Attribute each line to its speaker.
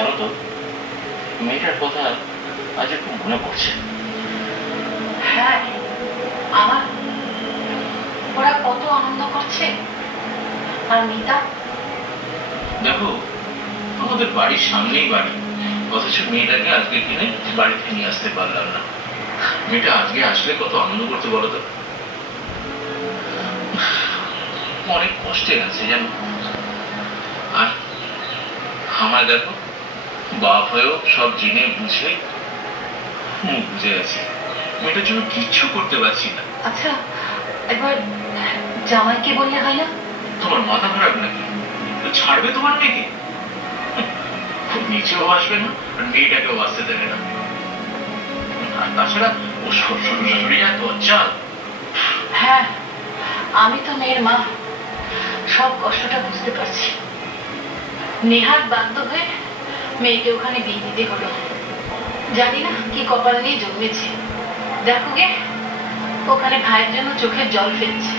Speaker 1: জানো তো মেয়েটার কথা আজ খুব মনে পড়ছে।
Speaker 2: হ্যাঁ আমার ওরা কত আনন্দ করছে। আর মিতা?
Speaker 1: দেখো আমাদের বাড়ির সামনেই বাড়ি। অথচ মেয়েটাকে আজকে কিনে বাড়িতে নিয়ে আসতে পারলাম না। মেয়েটা আজকে আসলে কত আনন্দ করতে বলো তো? অনেক কষ্টে আছে জানো। আর আমার দেখো বাপ হয়েও সব জেনে বুঝে মুখ বুঝে আছে মেয়েটার জন্য কিচ্ছু করতে পারছি না।
Speaker 2: আচ্ছা একবার জামাইকে বললে হয় না?
Speaker 1: তোমার মাথা খারাপ নাকি? ছাড়বে তোমার মেয়েকে? খুব নিচেও আসবে না আর মেয়েটাকেও আসতে দেবে না। আর তাছাড়া ও শ্বশুর শাশুড়ি এত চাল
Speaker 2: হ্যাঁ আমি তো মেয়ের মা। সব কষ্টটা বুঝতে পারছি। নেহাত বাধ্য হয়ে মেয়েকে ওখানে বিয়ে দিতে হলো জানি না কি কপাল নিয়ে জন্মেছে। দেখো গে, ওখানে ভাইয়ের জন্য চোখের জল ফেলছে।